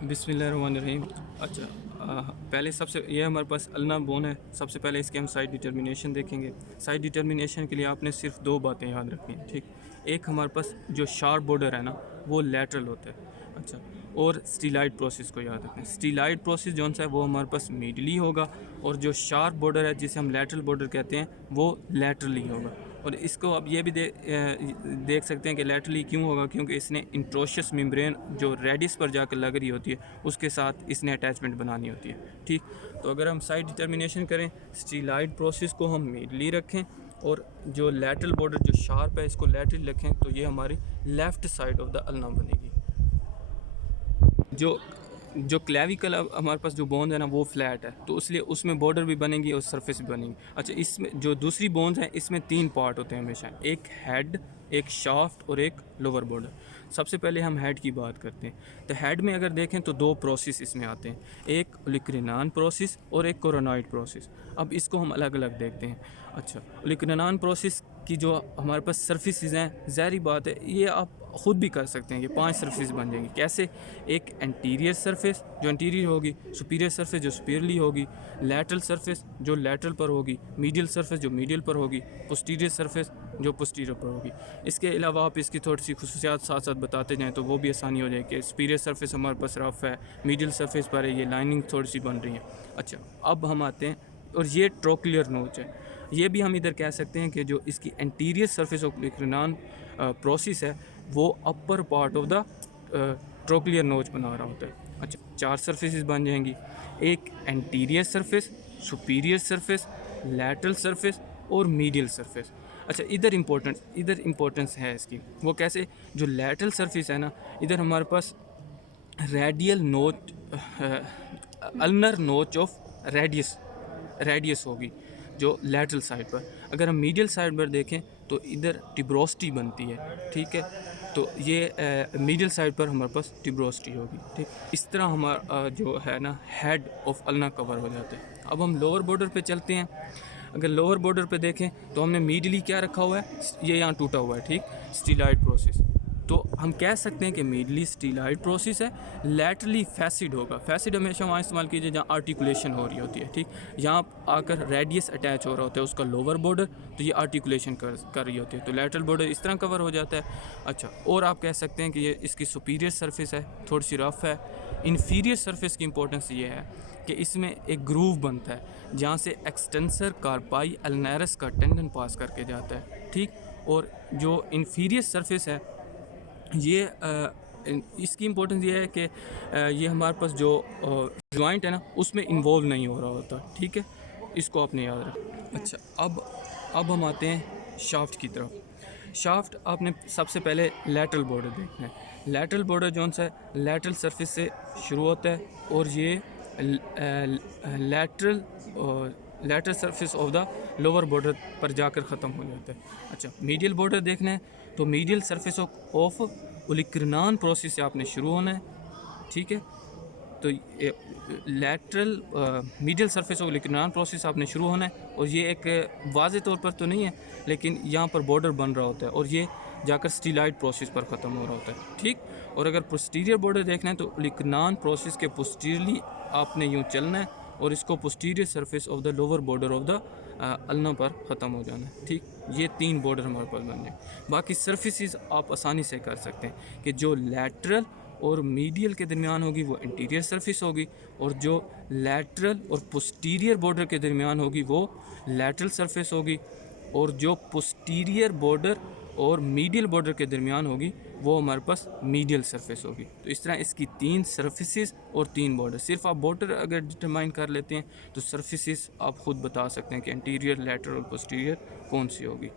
बिस्मिल्लाहिर्रहमानिर्रहीम। अच्छा, पहले सबसे ये हमारे पास अल्ना बोन है। सबसे पहले इसके हम साइड डिटर्मिनेशन देखेंगे। साइड डिटर्मिनेशन के लिए आपने सिर्फ दो बातें याद रखनी हैं, ठीक। एक हमारे पास जो शार्प बॉर्डर है ना, वो लेटरल होता है। अच्छा, और स्टीलाइड प्रोसेस को याद रखें। स्टीलाइड प्रोसेस जो सा है वो हमारे पास मिडली होगा, और जो शार्प बॉर्डर है जिसे हम लेटरल बॉर्डर कहते हैं वो लेटरली होगा। और इसको अब ये भी देख सकते हैं कि लेटरली क्यों होगा, क्योंकि इसने इंट्रोशियस मेम्ब्रेन जो रेडियस पर जाकर लग रही होती है उसके साथ इसने अटैचमेंट बनानी होती है, ठीक। तो अगर हम साइड डिटर्मिनेशन करें, स्टीलाइड प्रोसेस को हम मिडली रखें और जो लेटरल बॉर्डर जो शार्प है इसको लेटरली रखें, तो ये हमारी left side of the ulna बनेगी। जो जो क्लेविकल हमारे पास जो बोन्स है ना वो फ्लैट है, तो इसलिए उसमें बॉर्डर भी बनेगी और सरफेस भी बनेगी। अच्छा, इसमें जो दूसरी बोन्स हैं इसमें तीन पार्ट होते हैं हमेशा, एक हेड, एक शाफ्ट और एक लोअर बॉर्डर। सबसे पहले हम हेड की बात करते हैं। तो हेड में अगर देखें तो दो प्रोसेस इसमें आते हैं, एक ओलिक्रिनान प्रोसेस और एक कोरोनॉइड प्रोसेस। अब इसको हम अलग अलग देखते हैं। अच्छा, ओलिक्रिनान प्रोसेस की जो हमारे पास सर्फिसेज हैं, ज़ाहिर बात है ये आप ख़ुद भी कर सकते हैं, ये 5 सरफेस बन जाएंगी। कैसे? एक एंटीरियर सरफेस जो एंटीरियर होगी, सुपीरियर सरफेस जो सुपीरियरली होगी, लैटरल सरफेस जो लैटरल पर होगी, मीडियल सरफेस जो मीडियल पर होगी, पोस्टीरियर सरफेस जो पोस्टीरियर पर होगी। इसके अलावा आप इसकी थोड़ी सी खुसूसियात साथ साथ बताते जाएँ तो वो भी आसानी हो जाएगी। सुपीरियर सरफेस हमारे पास रफ है, मीडियल सरफेस पर है, ये लाइनिंग थोड़ी सी बन रही है। अच्छा, अब हम आते हैं, और ये ट्रोक्लियर नोच है। ये भी हम इधर कह सकते हैं कि जो इसकी anterior surface of olecranon process है वो upper part of the trochlear नोच बना रहा होता है। अच्छा, 4 सरफेसेस बन जाएंगी, एक anterior surface, superior surface, lateral surface और मीडियल सरफेस। अच्छा, इधर इम्पोर्टेंस है इसकी। वो कैसे? जो लैटरल सरफेस है ना, इधर हमारे पास रेडियल नोच, अल्नर नोच ऑफ रेडियस होगी जो लैटरल साइड पर। अगर हम मीडियल साइड पर देखें तो इधर टिब्रोस्टी बनती है, ठीक है। तो ये मीडियल साइड पर हमारे पास टिब्रोस्टी होगी, ठीक। इस तरह हमारा जो है ना हेड ऑफ अल्ना कवर हो जाता है। अब हम लोअर बॉर्डर पे चलते हैं। अगर लोअर बॉर्डर पे देखें तो हमने मीडियली क्या रखा हुआ है, ये यहाँ टूटा हुआ है, ठीक, स्टीलाइड प्रोसेस। तो हम कह सकते हैं कि मीडली स्टीलाइड प्रोसेस है, लैटरली फैसिड होगा। फैसिड हमेशा वहाँ इस्तेमाल कीजिए जहाँ आर्टिकुलेशन हो रही होती है, ठीक। यहाँ आकर रेडियस अटैच हो रहा होता है उसका लोअर बॉर्डर, तो ये आर्टिकुलेशन कर रही होती है, तो लैटरल बॉर्डर इस तरह कवर हो जाता है। अच्छा, और आप कह सकते हैं कि ये इसकी सुपीरियर सरफेस है, थोड़ी सी रफ है। इन्फीरियर सरफेस की इंपॉर्टेंस ये है कि इसमें एक ग्रूव बनता है जहाँ से एक्सटेंसर कार्पाई अल्नरस का टेंडन पास करके जाता है, ठीक। और जो इन्फीरियर सरफेस है ये इसकी इम्पोर्टेंस ये है कि ये हमारे पास जो जॉइंट है ना उसमें इन्वॉल्व नहीं हो रहा होता, ठीक है। इसको आपने याद रखना। अच्छा, अब हम आते हैं शाफ्ट की तरफ। शाफ्ट आपने सबसे पहले लैटरल बॉर्डर देखना है। लैटरल बॉर्डर जौन सा है लैटरल सरफेस से शुरू होता है और ये lateral surface of the lower border पर जाकर ख़त्म हो जाता है। अच्छा, मीडियल बॉर्डर देखना है तो medial surface of olecranon process से आपने शुरू होना है, ठीक है। तो lateral medial surface of olecranon process आपने शुरू होना है, और ये एक वाज़े तौर पर तो नहीं है लेकिन यहाँ पर बॉर्डर बन रहा होता है और ये जाकर स्टीलाइड प्रोसेस पर ख़त्म हो रहा होता है, ठीक। और अगर पोस्टीरियर बॉर्डर देखना है तो ओलिक्रिनान प्रोसेस के पोस्टीरियरली आपने यूँ चलना है और इसको posterior surface of the lower border of the ulna पर ख़त्म हो जाना है, ठीक। ये 3 बॉर्डर हमारे पास बन जाए। बाकी सर्फिसेज आप आसानी से कर सकते हैं कि जो लैटरल और मीडियल के दरमियान होगी वो इंटीरियर सरफेस होगी, और जो लैटरल और पोस्टीरियर बॉर्डर के दरमियान होगी वो लैटरल सरफेस होगी, और जो पोस्टीरियर बॉर्डर और मीडियल बॉर्डर के दरमियान होगी वो हमारे पास मीडियल सरफेस होगी। तो इस तरह इसकी 3 सरफेसेस और 3 बॉर्डर। सिर्फ आप बॉर्डर अगर डिटरमाइन कर लेते हैं तो सरफेसेस आप ख़ुद बता सकते हैं कि इंटीरियर, लैटरल और पोस्टीरियर कौन सी होगी।